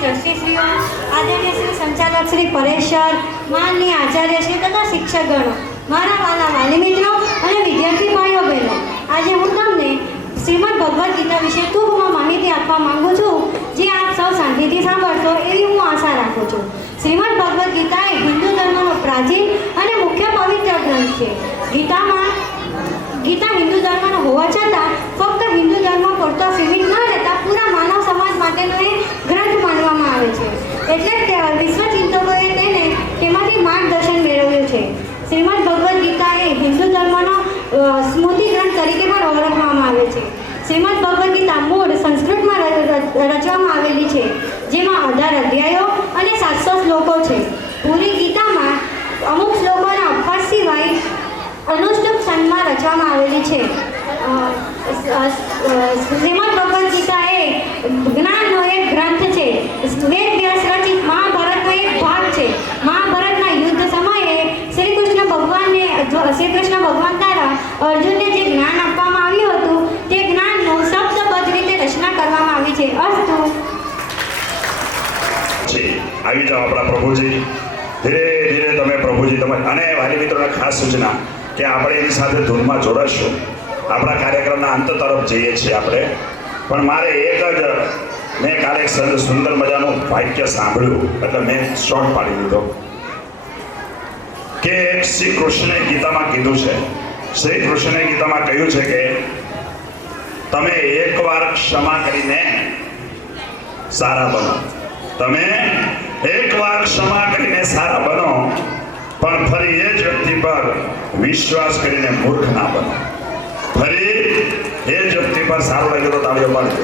શ્રી આદરણીય શ્રી સંચાલક શ્રી પરેશ સર આચાર્ય શ્રી તથા શિક્ષકગણો, મારા વાલા વાલી મિત્રો અને વિદ્યાર્થી ભાઈઓ બહેનો, આજે હું તમને શ્રીમદ ભગવદ્ ગીતા વિશે ટૂંકમાં માહિતી આપવા માંગુ છું, જે આપ સૌ શાંતિથી સાંભળશો એવી હું આશા રાખું છું. શ્રીમદ ભગવદ્ ગીતા એ હિન્દુ ધર્મનો પ્રાચીન અને મુખ્ય પવિત્ર ગ્રંથ છે. ગીતામાં, ગીતા હિન્દુ ધર્મનો હોવા છતાં ફક્ત હિન્દુ ધર્મ પૂરતો સીમિત ન રહેતા પૂરા માનવ સમાજ માટેનો એક ગ્રંથ માનવામાં આવે છે એટલે જ તે વિશ્વ ચિંતકોએ તેને તેમાંથી માર્ગદર્શન મેળવ્યું છે શ્રીમદ ભગવદ્ ગીતા એ હિન્દુ ધર્મનો સ્મૃતિ ગ્રંથ તરીકે પણ ઓળખવામાં આવે છે. શ્રીમદ ભગવદ્ ગીતા મૂળ સંસ્કૃતમાં રચવામાં આવેલી છે જેમાં અઢાર અધ્યાયો અને સાતસો શ્લોકો છે પૂરી ગીતામાં અમુક શ્લોકોના અપવાદ સિવાય અનુષ્ટુપ છંદમાં રચવામાં આવેલી છે અ, અ, અ, શ્રીમદ ભગવદ્ ગીતા એ જ્ઞાનનો એક ગ્રંથ છે વેદ વ્યાસ રચિત મહાભારતનો એક ભાગ છે મહાભારતના યુદ્ધ સમયે શ્રી કૃષ્ણ ભગવાનને શ્રી કૃષ્ણ ભગવાન દ્વારા અર્જુનને જે જ્ઞાન આપવામાં આવ્યું હતું, તે જ્ઞાનનું શબ્દબદ્ધ રીતે રચના કરવામાં આવી છે. અસ્તુ જી, આવી જાઓ આપણા પ્રભુજી. ધીરે ધીરે તમે પ્રભુજી તમે અને વાલી મિત્રોને ખાસ સૂચના કે આપણે એની સાથે ધૂનમાં જોડાશું. આપણા કાર્યક્રમના અંત તરફ જઈએ છીએ આપણે. પણ મારે એક જ મેં કાલે સુંદર મજાનું વાક્ય સાંભળ્યું. એટલે મેં શોર્ટ પાડી દીધો. કે શ્રી કૃષ્ણે ગીતામાં કીધું છે. શ્રી કૃષ્ણે ગીતામાં કહ્યું છે કે તમે એકવાર ક્ષમા કરીને સારા બનો. તમે એકવાર ક્ષમા કરીને સારા બનો, પણ ફરી એ જ વ્યક્તિ પર વિશ્વાસ કરીને મૂર્ખ ના બનો. ફરી એ જ વ્યક્તિ પર સારું લાગ્યું તો તાળીઓ પાડજો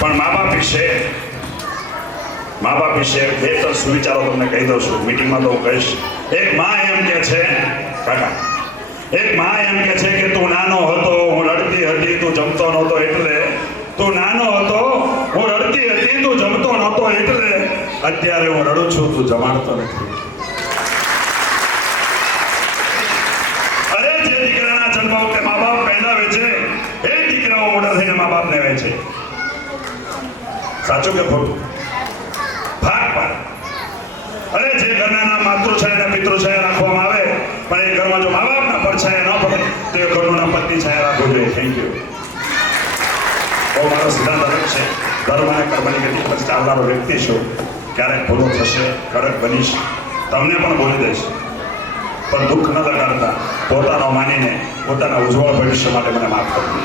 પણ મા બાપ વિશે મા બાપ વિશે બે ત્રણ સુવિચારો તમને કહી દઉં છું. મીટિંગમાં તો હું કહીશ, એક મા એમ કે છે, કાકા, એક મા એમ કે છે કે તું નાનો હતો, હું રડતી હતી, તું જમતો નહોતો એટલે, તું નાનો હતો, હું રડતી હતી, તું જમતો નહોતો એટલે, અત્યારે હું રડું છું, તું જમાડતો નથી. અરે, જે દીકરાના જન્મ વખતે મા બાપ પહેરાવે છે, એ દીકરાઓ મોટા થઈને મા બાપને વેચે સાચું કે ખોટું? અરે જે ઘરના માતૃછાયા મિત્રો પિતૃછાયા રાખવામાં આવે, પણ એ ઘરમાં જો મા બાપના પડછાયા ન પડે, તો એ ઘરનું નામ પત્ની છાયા રાખવું જોઈએ. થેન્ક યુ બહુ મારો સિદ્ધાંત અલગ છે. ધર્મ અને કર્મની ગતિ પછી ચાલનારો વ્યક્તિ છું. ક્યારેક ભૂલો થશે, કડક બનીશ. તમને પણ બોલી દઈશ. પણ દુઃખ ન લગાડતા, પોતાનો માનીને પોતાના ઉજ્જવળ ભવિષ્ય માટે મને માફ કરજો.